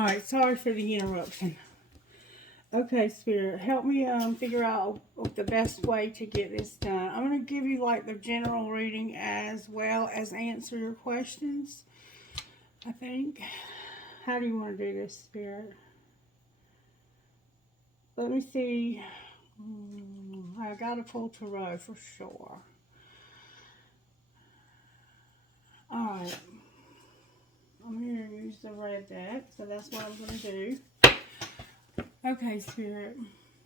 Alright, sorry for the interruption. Okay, Spirit, help me figure out the best way to get this done. I'm going to give you like the general reading as well as answer your questions, I think. How do you want to do this, Spirit? Let me see. I got to pull Tarot for sure. Alright. I'm going to use the red deck, so that's what I'm going to do. Okay, Spirit.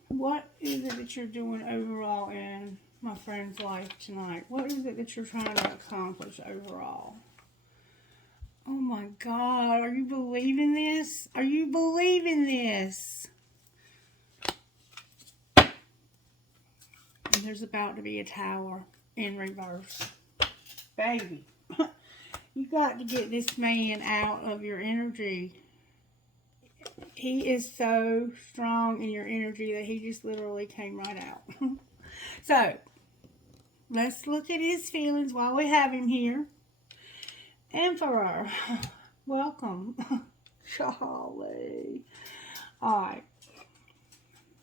What is it that you're doing overall in my friend's life tonight? What is it that you're trying to accomplish overall? Oh my God, are you believing this? Are you believing this? And there's about to be a tower in reverse. Baby, you got to get this man out of your energy. He is so strong in your energy that he just literally came right out. So, let's look at his feelings while we have him here. Emperor, welcome. Golly. Alright.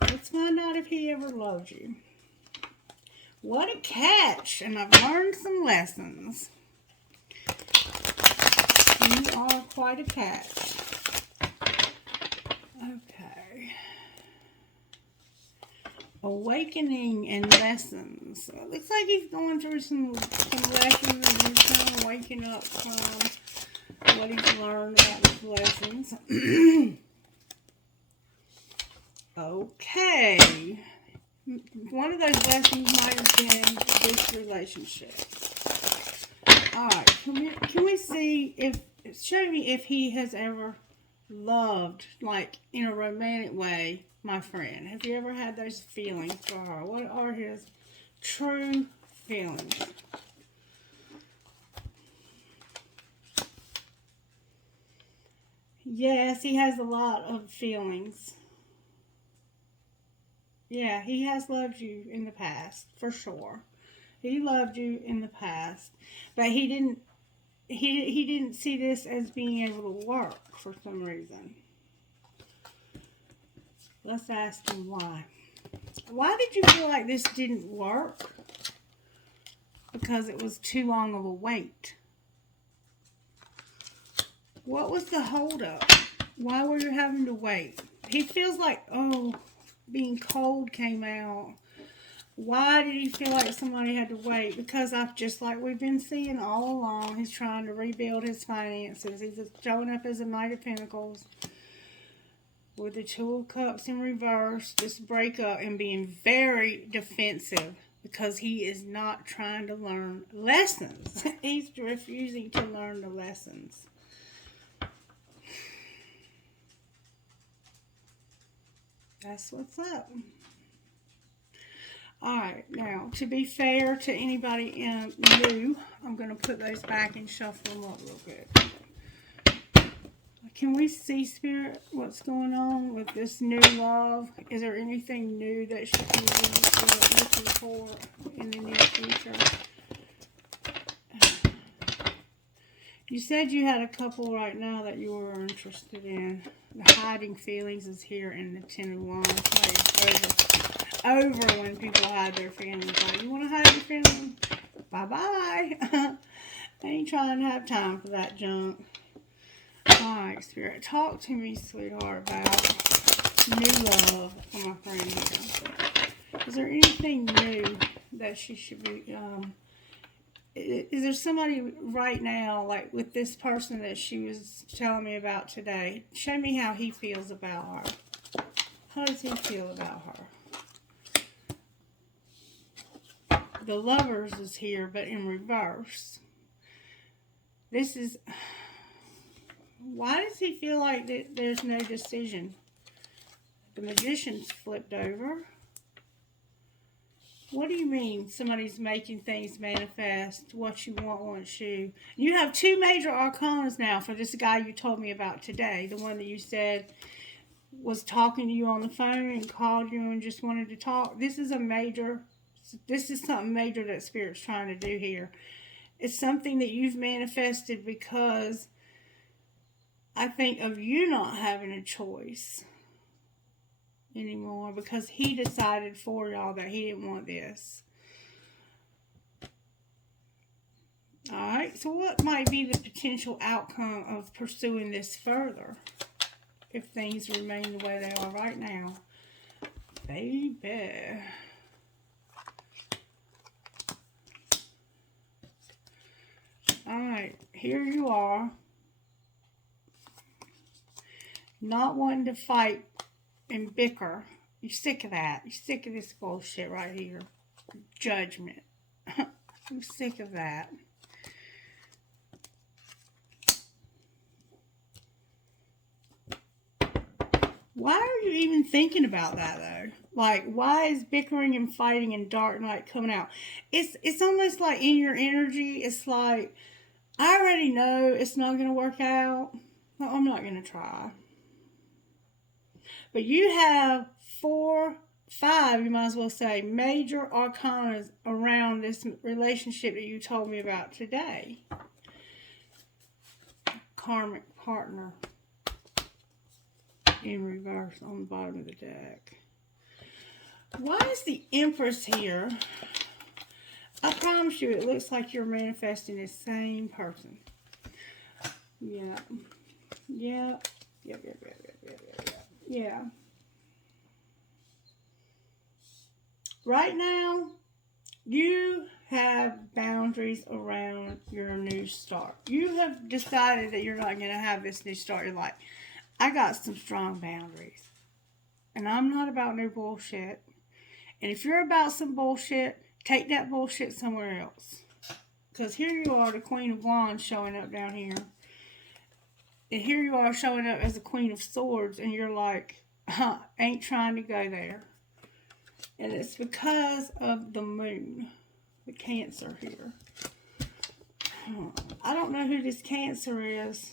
Let's find out if he ever loved you. What a catch! And I've learned some lessons. You are quite a catch. Okay. Awakening and lessons. So it looks like he's going through some lessons and he's kind of waking up from what he's learned about his lessons. Okay. One of those lessons might have been this relationship. Alright, can we see if, show me if he has ever loved, like in a romantic way, my friend. Have you ever had those feelings for her? What are his true feelings? Yes, he has a lot of feelings. Yeah, he has loved you in the past, for sure. He loved you in the past, but he didn't see this as being able to work for some reason. Let's ask him why. Why did you feel like this didn't work? Because it was too long of a wait. What was the holdup? Why were you having to wait? He feels like, oh, being cold came out. Why did he feel like somebody had to wait? Because just like we've been seeing all along, he's trying to rebuild his finances. He's showing up as a Knight of Pentacles with the Two of Cups in reverse, this breakup, and being very defensive because he is not trying to learn lessons. He's refusing to learn the lessons. That's what's up. Alright, now, to be fair to anybody new, I'm going to put those back and shuffle them up real good. Can we see, Spirit, what's going on with this new love? Is there anything new that she can be looking for in the near future? You said you had a couple right now that you were interested in. The hiding feelings is here in the Ten of Wands. Over when people hide their feelings. Like, you want to hide your feelings? Bye-bye. I ain't trying to have time for that junk. Alright, Spirit, talk to me, sweetheart, about new love for my friend here. Is there anything new that she should be, is there somebody right now, like with this person that she was telling me about today? Show me how he feels about her. How does he feel about her? The Lovers is here, but in reverse. This is... Why does he feel like there's no decision? The Magician's flipped over. What do you mean somebody's making things manifest? What you want wants you. You have two major arcanas now for this guy you told me about today. The one that you said was talking to you on the phone and called you and just wanted to talk. This is something major that Spirit's trying to do here. It's something that you've manifested because I think of you not having a choice anymore because he decided for y'all that he didn't want this. Alright, so what might be the potential outcome of pursuing this further if things remain the way they are right now? Baby. Alright, here you are. Not wanting to fight and bicker. You're sick of that. You're sick of this bullshit right here. Judgment. I'm sick of that. Why are you even thinking about that though? Like, why is bickering and fighting and dark night coming out? It's almost like in your energy, it's like, I already know it's not going to work out. Well, I'm not going to try. But you have 4, 5, you might as well say, major arcanas around this relationship that you told me about today. Karmic partner in reverse on the bottom of the deck. Why is the Empress here? I promise you, it looks like you're manifesting the same person. Yeah. Yeah. Yeah. Right now, you have boundaries around your new start. You have decided that you're not going to have this new start. You're like, I got some strong boundaries. And I'm not about no bullshit. And if you're about some bullshit, take that bullshit somewhere else. Because here you are, the Queen of Wands showing up down here. And here you are showing up as the Queen of Swords. And you're like, ain't trying to go there. And it's because of the moon. The Cancer here. I don't know who this Cancer is.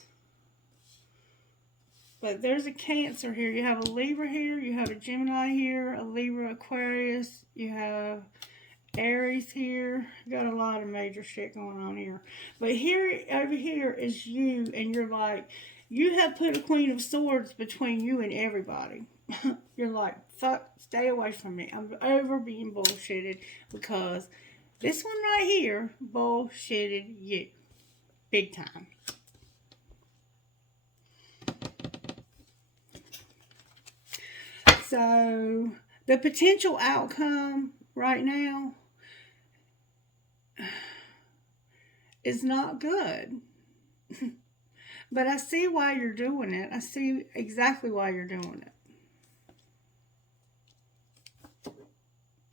But there's a Cancer here. You have a Libra here. You have a Gemini here. A Libra, Aquarius. You have Aries here. You got a lot of major shit going on here. But here, over here is you. And you're like, you have put a Queen of Swords between you and everybody. You're like, fuck, stay away from me. I'm over being bullshitted because this one right here bullshitted you. Big time. So, the potential outcome right now is not good. But I see why you're doing it. I see exactly why you're doing it.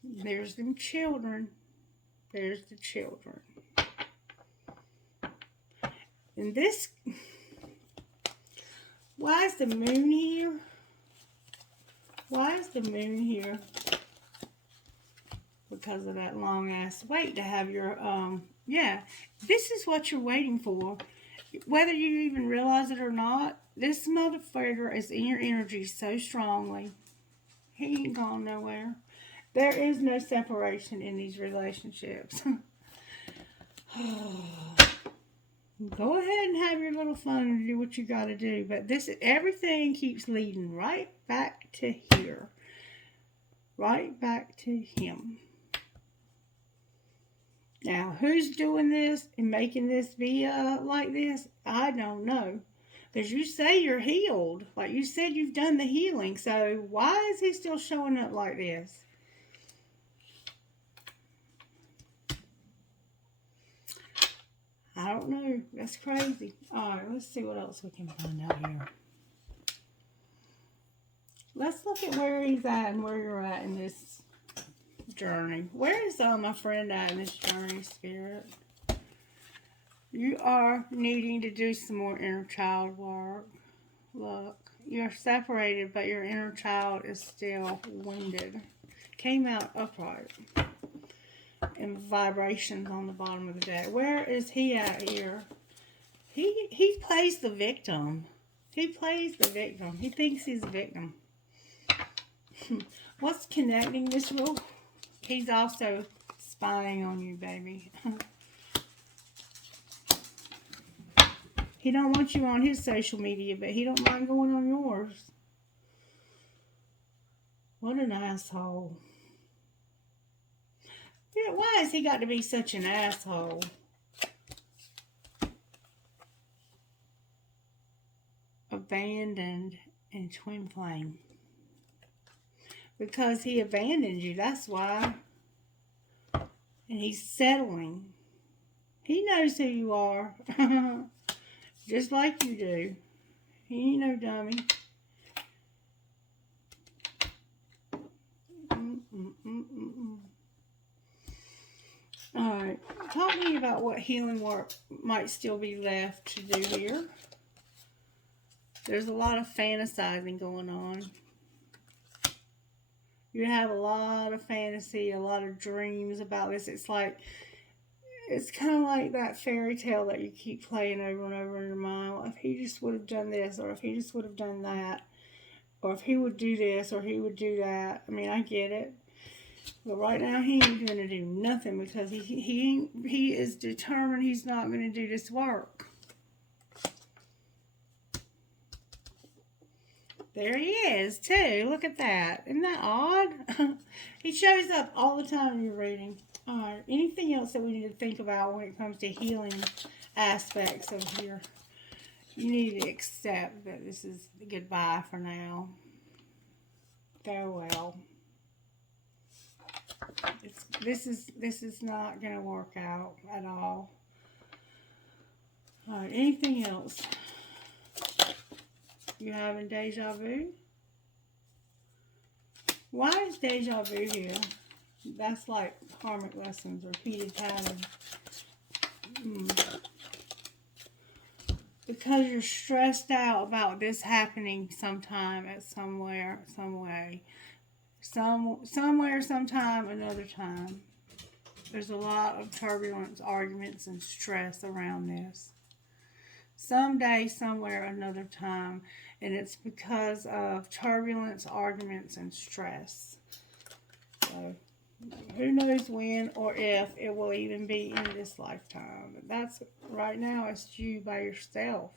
There's them children. There's the children. And this, why is the moon here? Why is the moon here? Because of that long ass wait to have your, yeah, this is what you're waiting for. Whether you even realize it or not, this motherfucker is in your energy so strongly. He ain't gone nowhere. There is no separation in these relationships. Go ahead and have your little fun and do what you got to do. But this, everything keeps leading right back to here. Right back to him. Now, who's doing this and making this be like this? I don't know. Because you say you're healed. Like you said, you've done the healing. So why is he still showing up like this? I don't know. That's crazy. Alright, let's see what else we can find out here. Let's look at where he's at and where you're at in this journey. Where is my friend at in this journey, Spirit? You are needing to do some more inner child work. Look, you're separated, but your inner child is still wounded. Came out upright. And vibrations on the bottom of the deck. Where is he at here? He plays the victim. He plays the victim. He thinks he's a victim. What's connecting this rule? He's also spying on you, baby. He don't want you on his social media, but he don't mind going on yours. What an asshole. Yeah, why has he got to be such an asshole? Abandoned and twin flame. Because he abandoned you, that's why. And he's settling. He knows who you are. Just like you do. He ain't no dummy. Alright, talk to me about what healing work might still be left to do here. There's a lot of fantasizing going on. You have a lot of fantasy, a lot of dreams about this. It's kind of like that fairy tale that you keep playing over and over in your mind. Well, if he just would have done this, or if he just would have done that, or if he would do this, or he would do that. I mean, I get it. But right now, he ain't going to do nothing because he is determined he's not going to do this work. There he is, too. Look at that. Isn't that odd? He shows up all the time in your reading. All right. Anything else that we need to think about when it comes to healing aspects of here? You need to accept that this is goodbye for now. Farewell. This is not going to work out at all. All right. Anything else? You having deja vu? Why is deja vu here? That's like karmic lessons, repeated pattern. Because you're stressed out about this happening sometime, at somewhere, some way. Somewhere, sometime, another time. There's a lot of turbulence, arguments, and stress around this. Someday, somewhere, another time. And it's because of turbulence, arguments, and stress. So, who knows when or if it will even be in this lifetime. But that's, right now, it's you by yourself.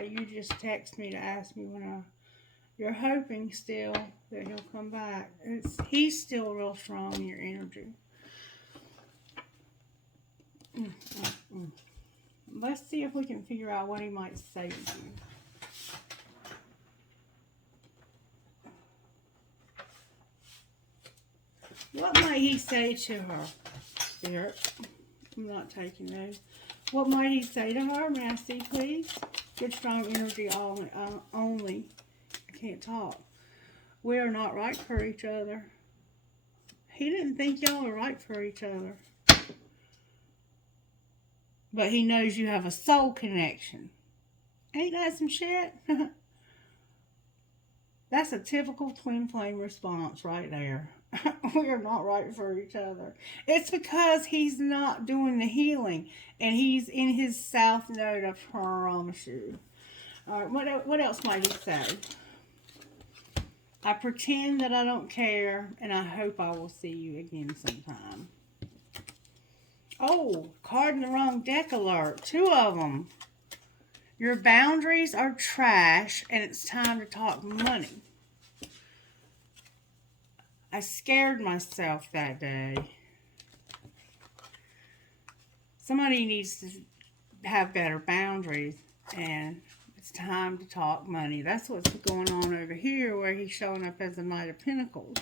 You just text me to ask me when you're hoping still that he'll come back. He's still real strong in your energy. Let's see if we can figure out what he might say to you. What might he say to her, Spirit? I'm not taking those. What might he say to her? May I see, please? Good, strong energy only. I can't talk. We are not right for each other. He didn't think y'all were right for each other. But he knows you have a soul connection. Ain't that some shit? That's a typical twin flame response right there. We are not right for each other. It's because he's not doing the healing. And he's in his south node, I promise you. Alright, what else might he say? I pretend that I don't care, and I hope I will see you again sometime. Oh, card in the wrong deck alert. 2 of them. Your boundaries are trash, and it's time to talk money. I scared myself that day. Somebody needs to have better boundaries, and it's time to talk money. That's what's going on over here, where he's showing up as a Knight of Pentacles.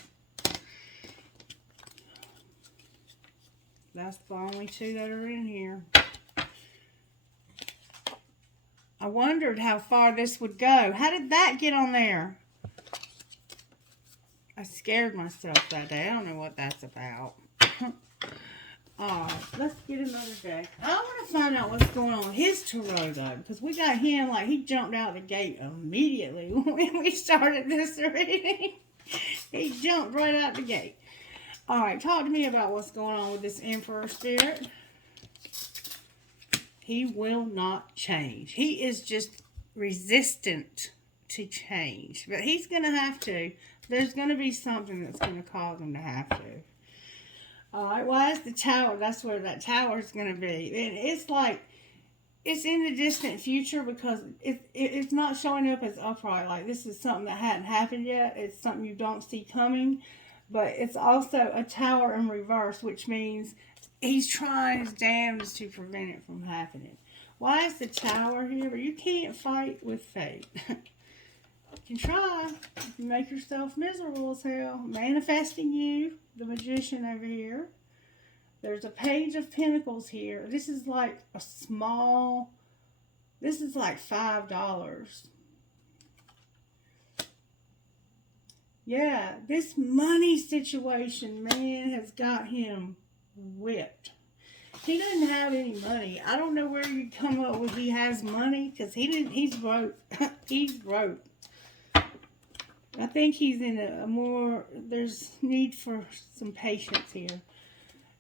That's the only 2 that are in here. I wondered how far this would go. How did that get on there? I scared myself that day. I don't know what that's about. Let's get another deck. I want to find out what's going on with his tarot, though. Because we got him, like, he jumped out the gate immediately when we started this reading. He jumped right out the gate. Alright, talk to me about what's going on with this Emperor Spirit. He will not change. He is just resistant to change. But he's going to have to. There's going to be something that's going to cause him to have to. Alright, why is the tower? That's where that tower is going to be. And it's like, it's in the distant future because it's not showing up as upright. Like, this is something that hadn't happened yet. It's something you don't see coming. But it's also a tower in reverse, which means he's trying his damnedest to prevent it from happening. Why is the tower here? But you can't fight with fate. You can try. You make yourself miserable as hell. Manifesting you, the magician over here. There's a page of pentacles here. This is like a small, this is like $5. Yeah, this money situation, man, has got him whipped. He doesn't have any money. I don't know where you come up with he has money, because he's broke. He's broke. I think he's in a more, there's need for some patience here.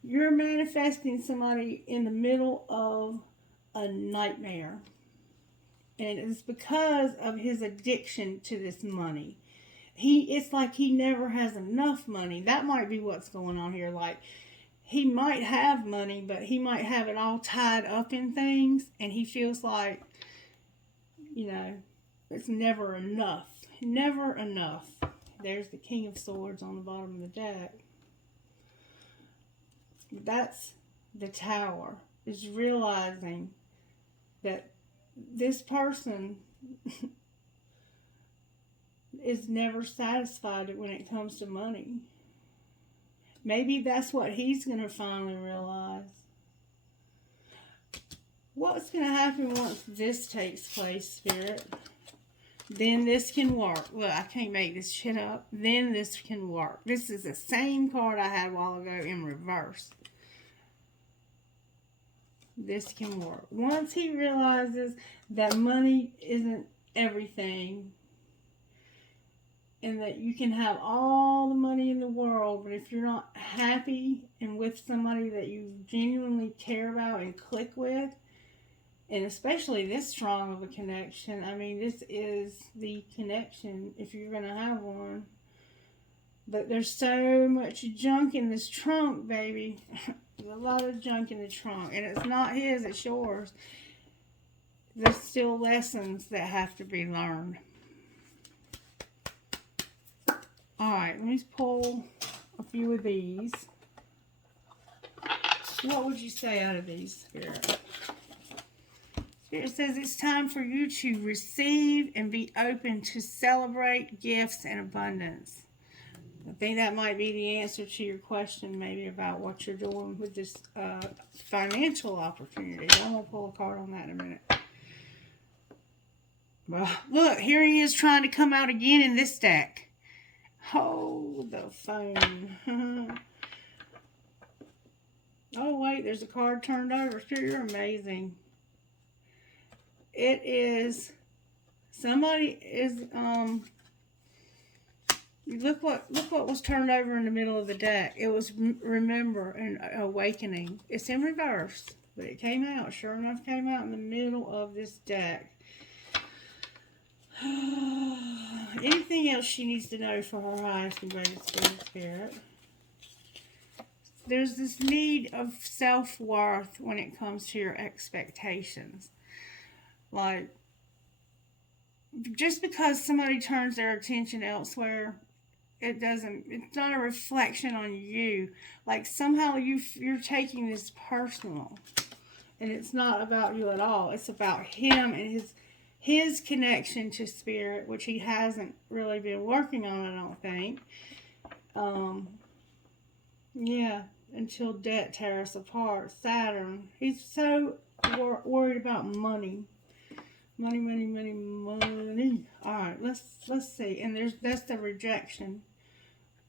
You're manifesting somebody in the middle of a nightmare. And it's because of his addiction to this money. It's like he never has enough money. That might be what's going on here. Like, he might have money, but he might have it all tied up in things. And he feels like, you know, it's never enough. Never enough. There's the King of Swords on the bottom of the deck. That's the tower. Is realizing that this person is never satisfied when it comes to money. Maybe that's what he's going to finally realize. What's going to happen once this takes place, Spirit? Then this can work. Look, I can't make this shit up. Then this can work. This is the same card I had a while ago in reverse. This can work. Once he realizes that money isn't everything, and that you can have all the money in the world, but if you're not happy and with somebody that you genuinely care about and click with, and especially this strong of a connection, I mean, this is the connection if you're going to have one. But there's so much junk in this trunk, baby. There's a lot of junk in the trunk. And it's not his, it's yours. There's still lessons that have to be learned. Alright, let me pull a few of these. What would you say out of these, Spirit? Spirit says it's time for you to receive and be open to celebrate gifts and abundance. I think that might be the answer to your question, maybe about what you're doing with this financial opportunity. I'm going to pull a card on that in a minute. Well, look, here he is trying to come out again in this deck. Hold the phone. Oh, wait, there's a card turned over. Spirit, you're amazing. It is, somebody is, look what was turned over in the middle of the deck. It was remember and awakening. It's in reverse, but it came out. Sure enough, came out in the middle of this deck. Anything else she needs to know for her highest and greatest good, Spirit? There's this need of self-worth when it comes to your expectations. Like, just because somebody turns their attention elsewhere, it's not a reflection on you. Like, somehow you're taking this personal. And it's not about you at all. It's about him and his connection to Spirit, which he hasn't really been working on, I don't think. Yeah, until debt tears us apart. Saturn, he's so worried about money. Money. Alright, let's see. And that's the rejection.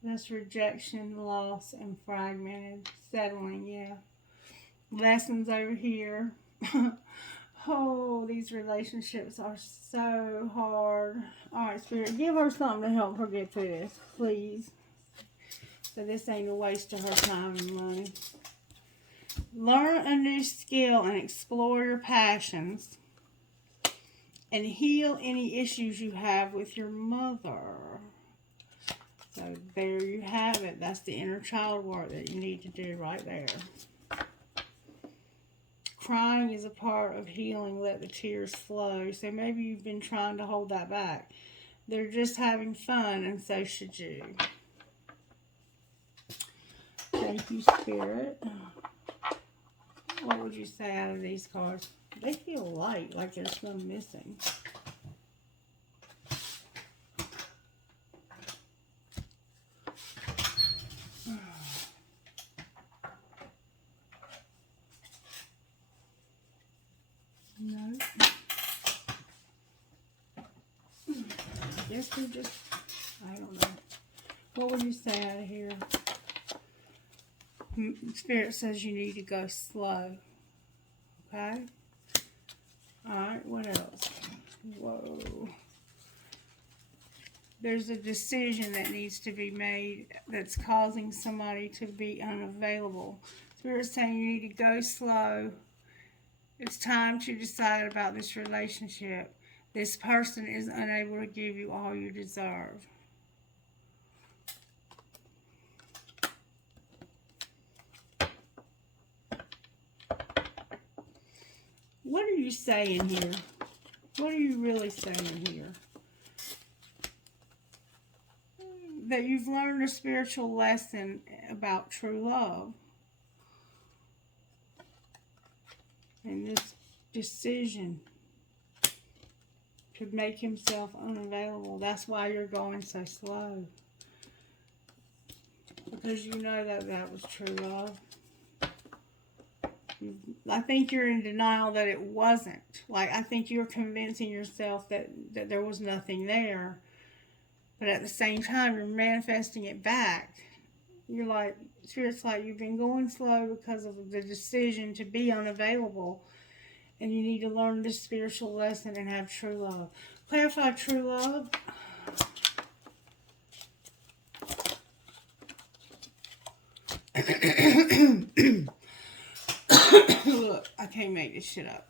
That's rejection, loss, and fragmented. Settling, yeah. Lessons over here. Oh, these relationships are so hard. Alright, Spirit, give her something to help her get through this, please. So this ain't a waste of her time and money. Learn a new skill and explore your passions. And heal any issues you have with your mother. So there you have it. That's the inner child work that you need to do right there. Crying is a part of healing. Let the tears flow. So maybe you've been trying to hold that back. They're just having fun, and so should you. Thank you, Spirit. What would you say out of these cards? They feel light, like there's some missing. No. I guess we just, I don't know. What would you say out of here? Spirit says you need to go slow. Okay? Alright, what else? Whoa. There's a decision that needs to be made that's causing somebody to be unavailable. Spirit's saying you need to go slow. It's time to decide about this relationship. This person is unable to give you all you deserve. What are you saying here? What are you really saying here? That you've learned a spiritual lesson about true love. And this decision to make himself unavailable. That's why you're going so slow. Because you know that that was true love. I think you're in denial that it wasn't. Like, I think you're convincing yourself that there was nothing there. But at the same time, you're manifesting it back. You're like, Spirit's like, you've been going slow because of the decision to be unavailable. And you need to learn this spiritual lesson and have true love. Clarify true love. Look, I can't make this shit up.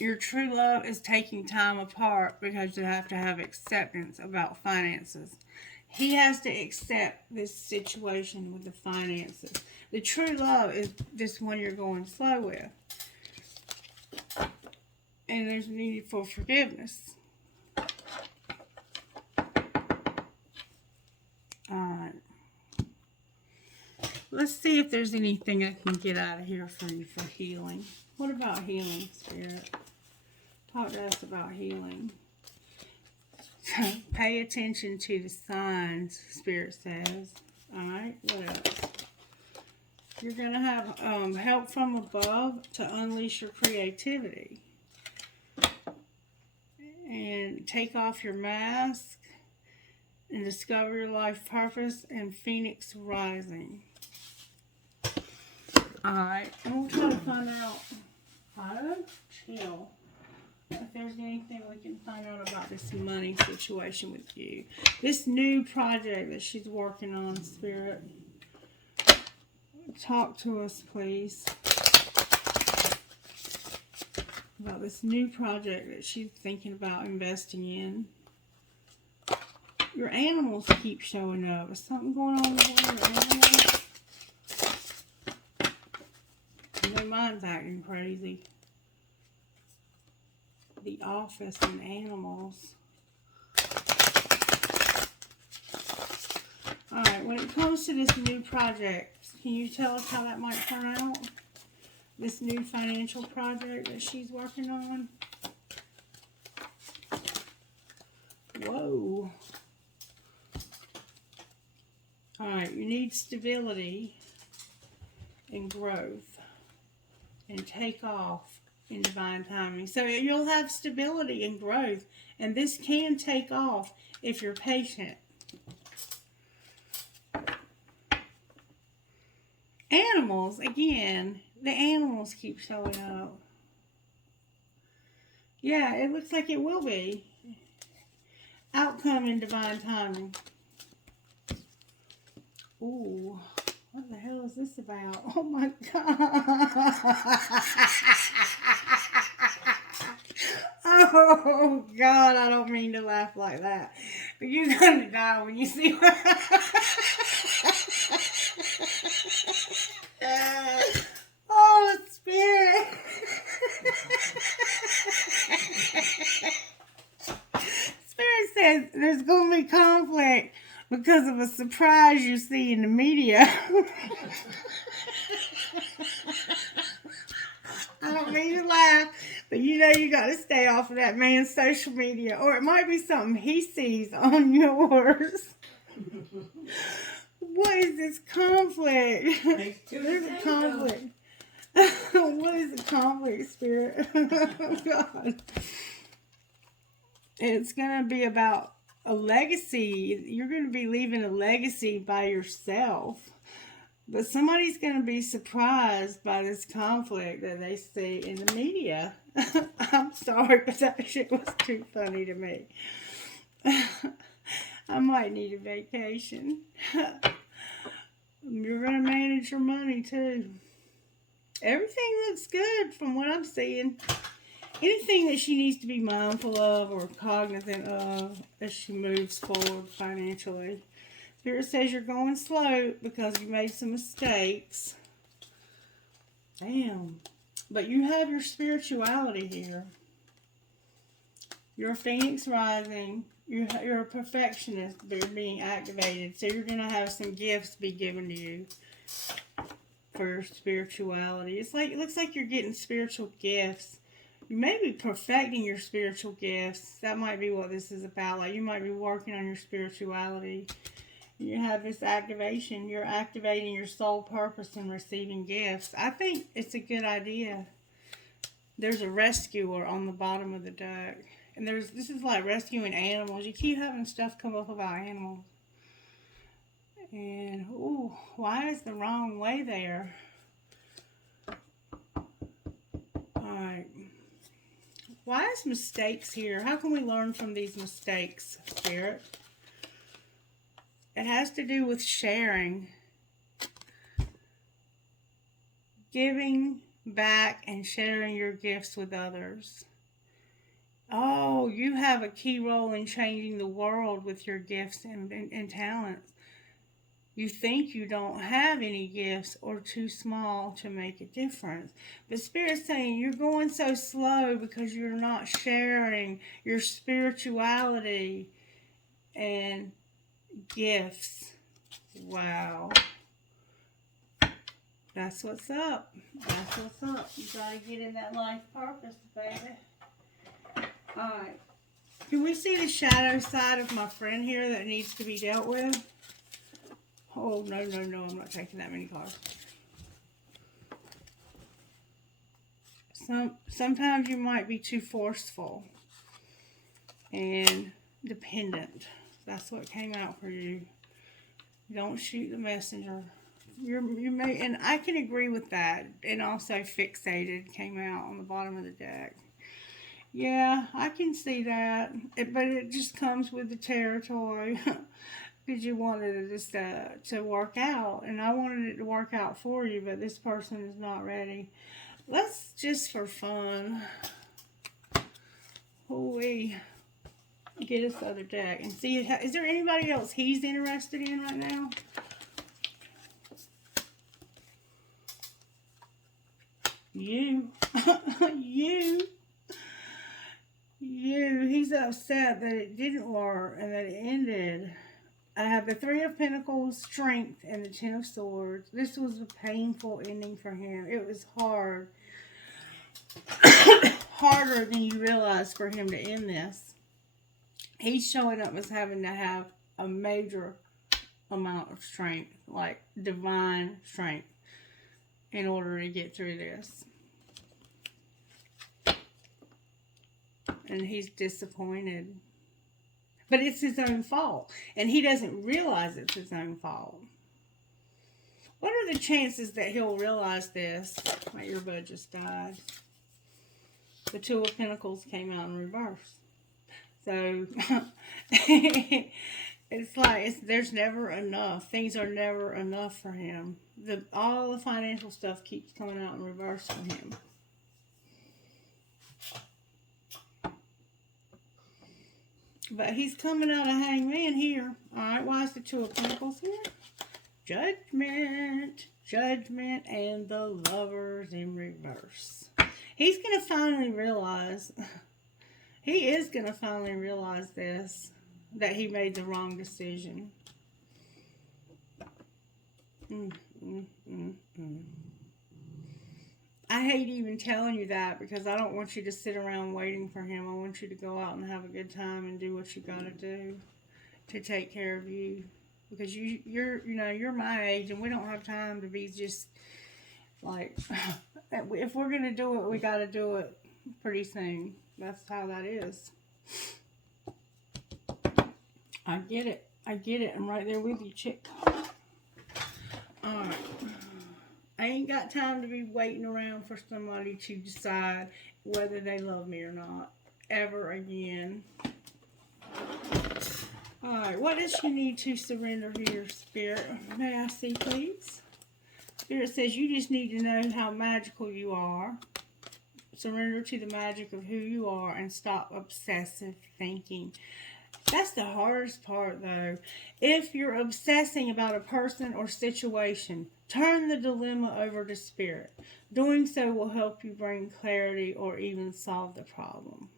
Your true love is taking time apart because you have to have acceptance about finances. He has to accept this situation with the finances. The true love is this one you're going slow with. And there's need for forgiveness. Alright. Let's see if there's anything I can get out of here for you for healing. What about healing, Spirit? Talk to us about healing. Pay attention to the signs, Spirit says. Alright, what else? You're going to have help from above to unleash your creativity. And take off your mask and discover your life purpose and Phoenix rising. Alright, and we'll try to find out how to chill. If there's anything we can find out about this money situation with you. This new project that she's working on, Spirit. Talk to us, please. About this new project that she's thinking about investing in. Your animals keep showing up. Is something going on with one of your animals? I know mine's acting crazy. The office and animals. Alright, when it comes to this new project, can you tell us how that might turn out? This new financial project that she's working on. Whoa. Alright, you need stability and growth and take off in divine timing. So you'll have stability and growth, and this can take off if you're patient. Animals, again, the animals keep showing up. Yeah, it looks like it will be. Outcome in divine timing. Ooh, what the hell is this about? Oh my God. Oh God, I don't mean to laugh like that. But you're gonna die when you see what oh, Spirit. Spirit says there's going to be conflict because of a surprise you see in the media. I don't mean to laugh, but you know you got to stay off of that man's social media. Or it might be something he sees on yours. What is this conflict? There's a conflict. What is the conflict, Spirit? Oh, God. It's going to be about a legacy. You're going to be leaving a legacy by yourself. But somebody's going to be surprised by this conflict that they see in the media. I'm sorry, but that shit was too funny to me. I might need a vacation. You're going to manage your money, too. Everything looks good from what I'm seeing. Anything that she needs to be mindful of or cognizant of as she moves forward financially. Spirit says you're going slow because you made some mistakes. Damn. But you have your spirituality here. You're a phoenix rising. You're a perfectionist. They're being activated. So you're going to have some gifts be given to you for your spirituality. It looks like you're getting spiritual gifts. You may be perfecting your spiritual gifts. That might be what this is about. Like you might be working on your spirituality. You have this activation. You're activating your soul purpose and receiving gifts. I think it's a good idea. There's a rescuer on the bottom of the deck. And this is like rescuing animals. You keep having stuff come up about animals. And, ooh, why is the wrong way there? Alright. Why is mistakes here? How can we learn from these mistakes, Spirit? It has to do with sharing. Giving back and sharing your gifts with others. Oh, you have a key role in changing the world with your gifts and talents. You think you don't have any gifts or too small to make a difference. But Spirit's saying you're going so slow because you're not sharing your spirituality and gifts. Wow. That's what's up. That's what's up. You gotta get in that life purpose, baby. Alright. Can we see the shadow side of my friend here that needs to be dealt with? Oh, no, I'm not taking that many cards. Sometimes you might be too forceful and dependent. That's what came out for you. Don't shoot the messenger. You may, and I can agree with that. And also fixated came out on the bottom of the deck. Yeah, I can see that. But it just comes with the territory. Because you wanted it just to work out. And I wanted it to work out for you, but this person is not ready. Let's just for fun. Holy. Get this other deck and see. Is there anybody else he's interested in right now? You. You. He's upset that it didn't work and that it ended. I have the Three of Pentacles, Strength, and the Ten of Swords. This was a painful ending for him. It was hard. Harder than you realize for him to end this. He's showing up as having to have a major amount of strength, like divine strength, in order to get through this. And he's disappointed. But it's his own fault. And he doesn't realize it's his own fault. What are the chances that he'll realize this? My earbud just died. The Two of Pentacles came out in reverse. So, it's like, there's never enough. Things are never enough for him. All the financial stuff keeps coming out in reverse for him. But he's coming out of Hangman here. Alright, why is the Two of Pentacles here? Judgment. Judgment and the Lovers in reverse. He's going to finally realize, he is going to finally realize this, that he made the wrong decision. I hate even telling you that because I don't want you to sit around waiting for him. I want you to go out and have a good time and do what you got to do to take care of you. Because you're my age and we don't have time to be just like, if we're going to do it, we got to do it pretty soon. That's how that is. I get it. I get it. I'm right there with you, chick. Alright. I ain't got time to be waiting around for somebody to decide whether they love me or not. Ever again. Alright, what does she need to surrender here, Spirit? May I see, please? Spirit says you just need to know how magical you are. Surrender to the magic of who you are and stop obsessive thinking. That's the hardest part, though. If you're obsessing about a person or situation, turn the dilemma over to Spirit. Doing so will help you bring clarity or even solve the problem.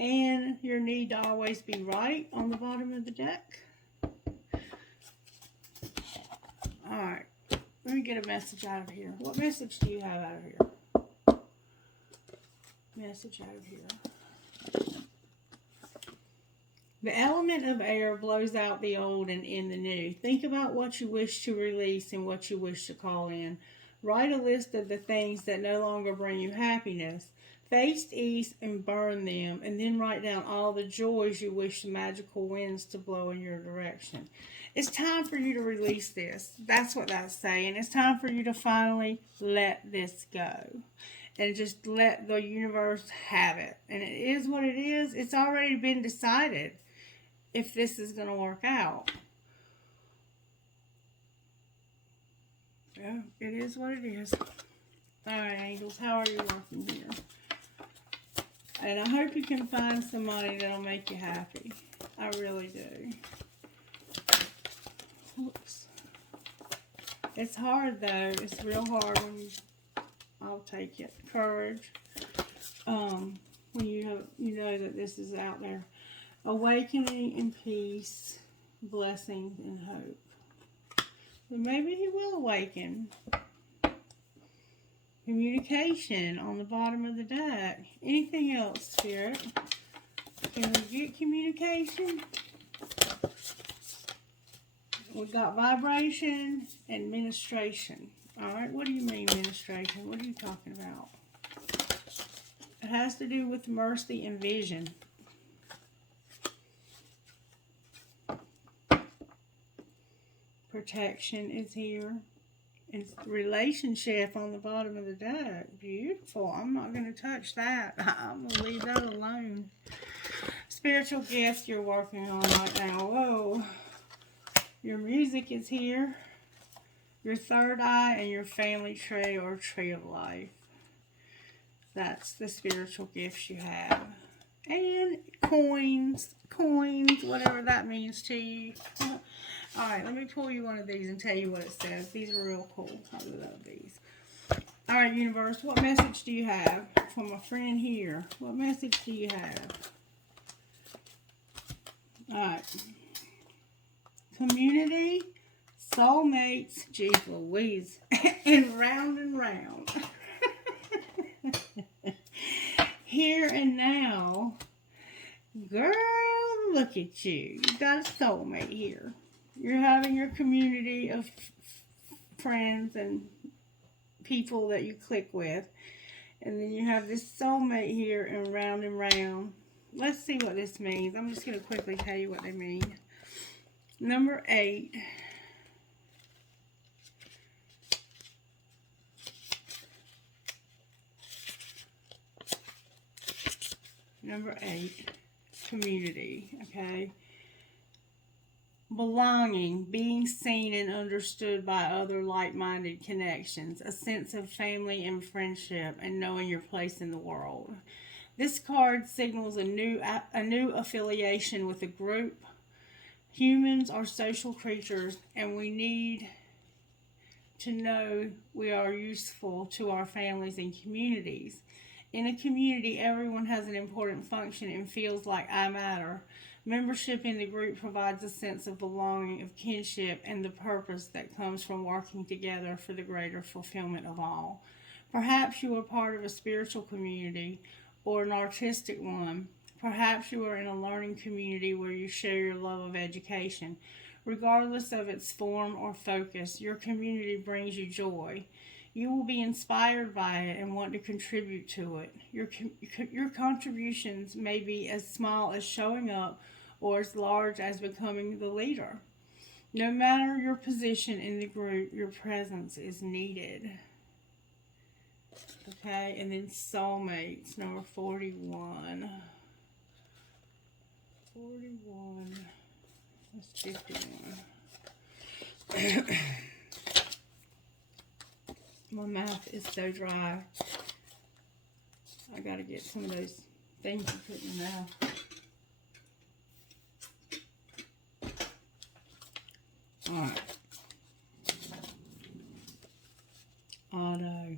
And your need to always be right on the bottom of the deck. Alright, let me get a message out of here. What message do you have out of here? Message out of here. The element of air blows out the old and in the new. Think about what you wish to release and what you wish to call in. Write a list of the things that no longer bring you happiness. Face east and burn them, and then write down all the joys you wish the magical winds to blow in your direction. It's time for you to release this. That's what that's saying. It's time for you to finally let this go. And just let the universe have it. And it is what it is. It's already been decided if this is going to work out. Yeah, it is what it is. Alright, angels, how are you working here? And I hope you can find somebody that'll make you happy. I really do. Oops. It's hard, though. It's real hard when you... I'll take it. Courage. When you know that this is out there. Awakening and peace, blessings and hope. But maybe he will awaken. Communication on the bottom of the deck. Anything else, Spirit? Can we get communication? We've got vibration and ministration. Alright, what do you mean ministration? What are you talking about? It has to do with mercy and vision. Protection is here. It's relationship on the bottom of the deck. Beautiful. I'm not going to touch that. I'm going to leave that alone. Spiritual gifts you're working on right now. Whoa. Your music is here. Your third eye and your family tree or tree of life. That's the spiritual gifts you have. And coins, whatever that means to you. Alright, let me pull you one of these and tell you what it says. These are real cool. I love these. Alright, universe, what message do you have from a friend here? What message do you have? Alright. Community, soulmates, geez Louise, and round. Here and now. Girl, look at you. You got a soulmate here. You're having your community of friends and people that you click with. And then you have this soulmate here and round. Let's see what this means. I'm just going to quickly tell you what they mean. Number 8. Number 8. Community. Okay. Belonging, being seen and understood by other like-minded connections, a sense of family and friendship, and knowing your place in the world. This card signals a new affiliation with a group. Humans are social creatures, and we need to know we are useful to our families and communities. In a community, everyone has an important function and feels like I matter. Membership in the group provides a sense of belonging, of kinship, and the purpose that comes from working together for the greater fulfillment of all. Perhaps you are part of a spiritual community or an artistic one. Perhaps you are in a learning community where you share your love of education. Regardless of its form or focus, your community brings you joy. You will be inspired by it and want to contribute to it. Your contributions may be as small as showing up or as large as becoming the leader. No matter your position in the group, your presence is needed. Okay, and then soulmates, number 41. 41. That's 51. My mouth is so dry. I gotta get some of those things you put in your mouth. Alright. Otto.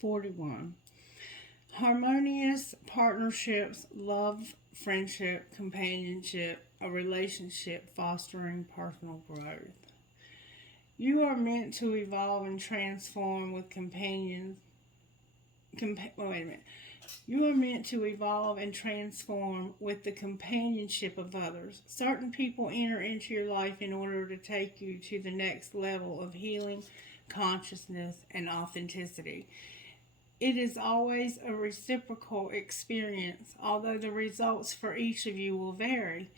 41. Harmonious partnerships, love, friendship, companionship, a relationship fostering personal growth. You are meant to evolve and transform with companions. Wait a minute. You are meant to evolve and transform with the companionship of others. Certain people enter into your life in order to take you to the next level of healing, consciousness, and authenticity. It is always a reciprocal experience, although the results for each of you will vary.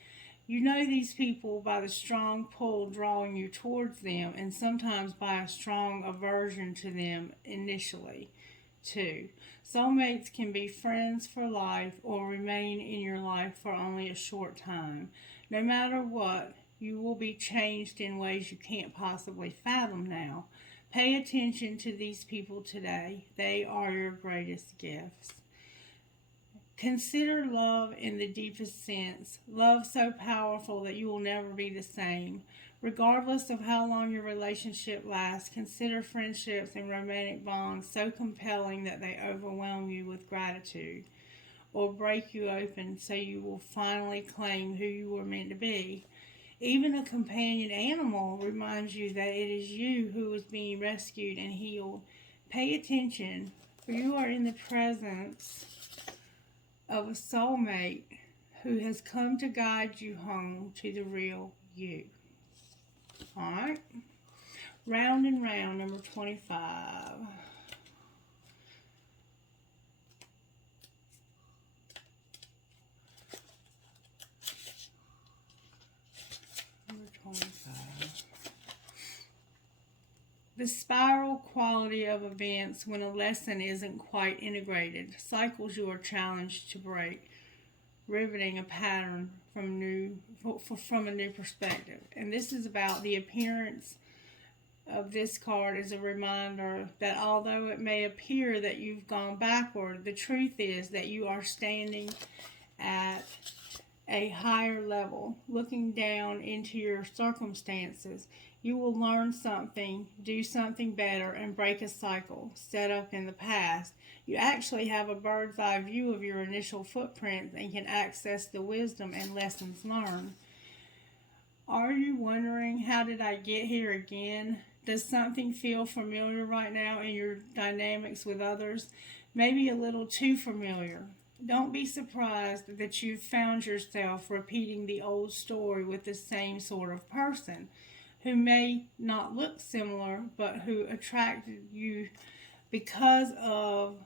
You know these people by the strong pull drawing you towards them, and sometimes by a strong aversion to them initially, too. Soulmates can be friends for life or remain in your life for only a short time. No matter what, you will be changed in ways you can't possibly fathom now. Pay attention to these people today. They are your greatest gifts. Consider love in the deepest sense. Love so powerful that you will never be the same. Regardless of how long your relationship lasts, consider friendships and romantic bonds so compelling that they overwhelm you with gratitude or break you open so you will finally claim who you were meant to be. Even a companion animal reminds you that it is you who is being rescued and healed. Pay attention, for you are in the presence of a soulmate who has come to guide you home to the real you. Alright? Round and round, number 25. Number 25. The spiral quality of events when a lesson isn't quite integrated. Cycles you are challenged to break. Riveting a pattern from a new perspective. And this is about the appearance of this card is a reminder that although it may appear that you've gone backward, the truth is that you are standing at a higher level, looking down into your circumstances. You will learn something, do something better, and break a cycle set up in the past. You actually have a bird's eye view of your initial footprints and can access the wisdom and lessons learned. Are you wondering, how did I get here again? Does something feel familiar right now in your dynamics with others? Maybe a little too familiar. Don't be surprised that you've found yourself repeating the old story with the same sort of person who may not look similar, but who attracted you because of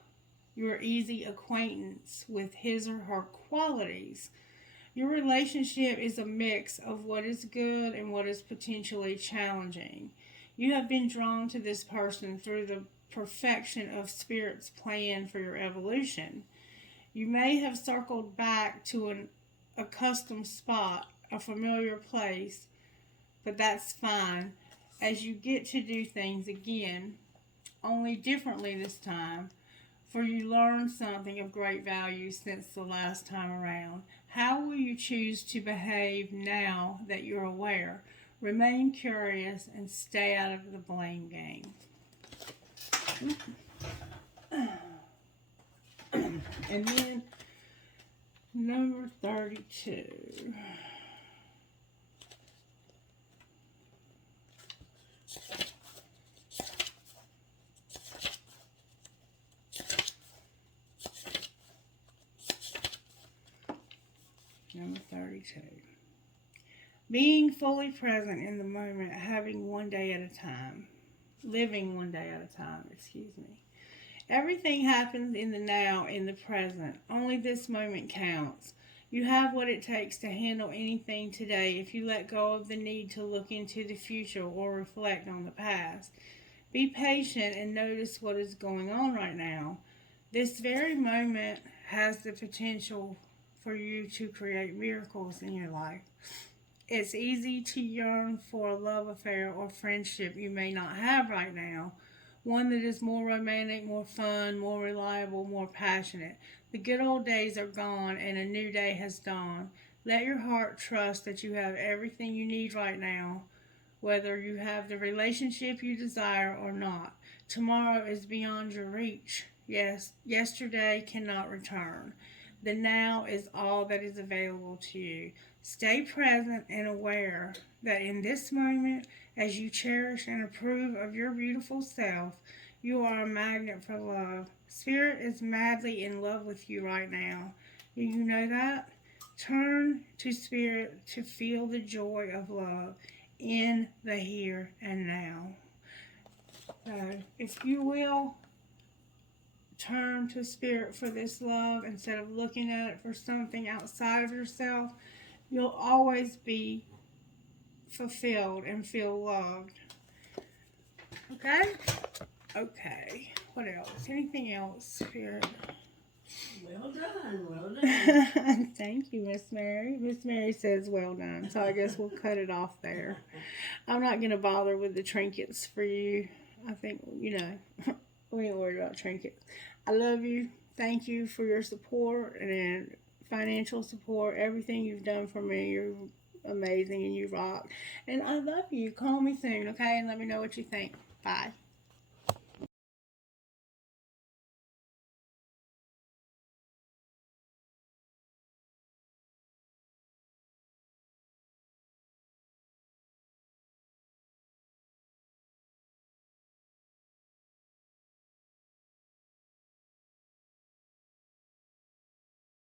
your easy acquaintance with his or her qualities. Your relationship is a mix of what is good and what is potentially challenging. You have been drawn to this person through the perfection of Spirit's plan for your evolution. You may have circled back to an accustomed spot, a familiar place, but that's fine as you get to do things again, only differently this time, for you learned something of great value since the last time around. How will you choose to behave now that you're aware? Remain curious and stay out of the blame game. And then number 32. Number 32. Being fully present in the moment, having one day at a time. Living one day at a time, excuse me. Everything happens in the now, in the present. Only this moment counts. You have what it takes to handle anything today if you let go of the need to look into the future or reflect on the past. Be patient and notice what is going on right now. This very moment has the potential for you to create miracles in your life. It's easy to yearn for a love affair or friendship you may not have right now. One that is more romantic, more fun, more reliable, more passionate. The good old days are gone and a new day has dawned. Let your heart trust that you have everything you need right now, whether you have the relationship you desire or not. Tomorrow is beyond your reach. Yes, yesterday cannot return. The now is all that is available to you. Stay present and aware that in this moment, as you cherish and approve of your beautiful self, you are a magnet for love. Spirit is madly in love with you right now. Do you know that? Turn to Spirit to feel the joy of love in the here and now. So, if you will, turn to Spirit for this love instead of looking at it for something outside of yourself, you'll always be fulfilled and feel loved. Okay? Okay. What else? Anything else, Spirit? Well done, well done. Thank you, Miss Mary. Miss Mary says well done, so I guess we'll cut it off there. I'm not going to bother with the trinkets for you. I think, we ain't worried about trinkets. I love you. Thank you for your support and financial support. Everything you've done for me, you're amazing and you rock. And I love you. Call me soon, okay? And let me know what you think. Bye.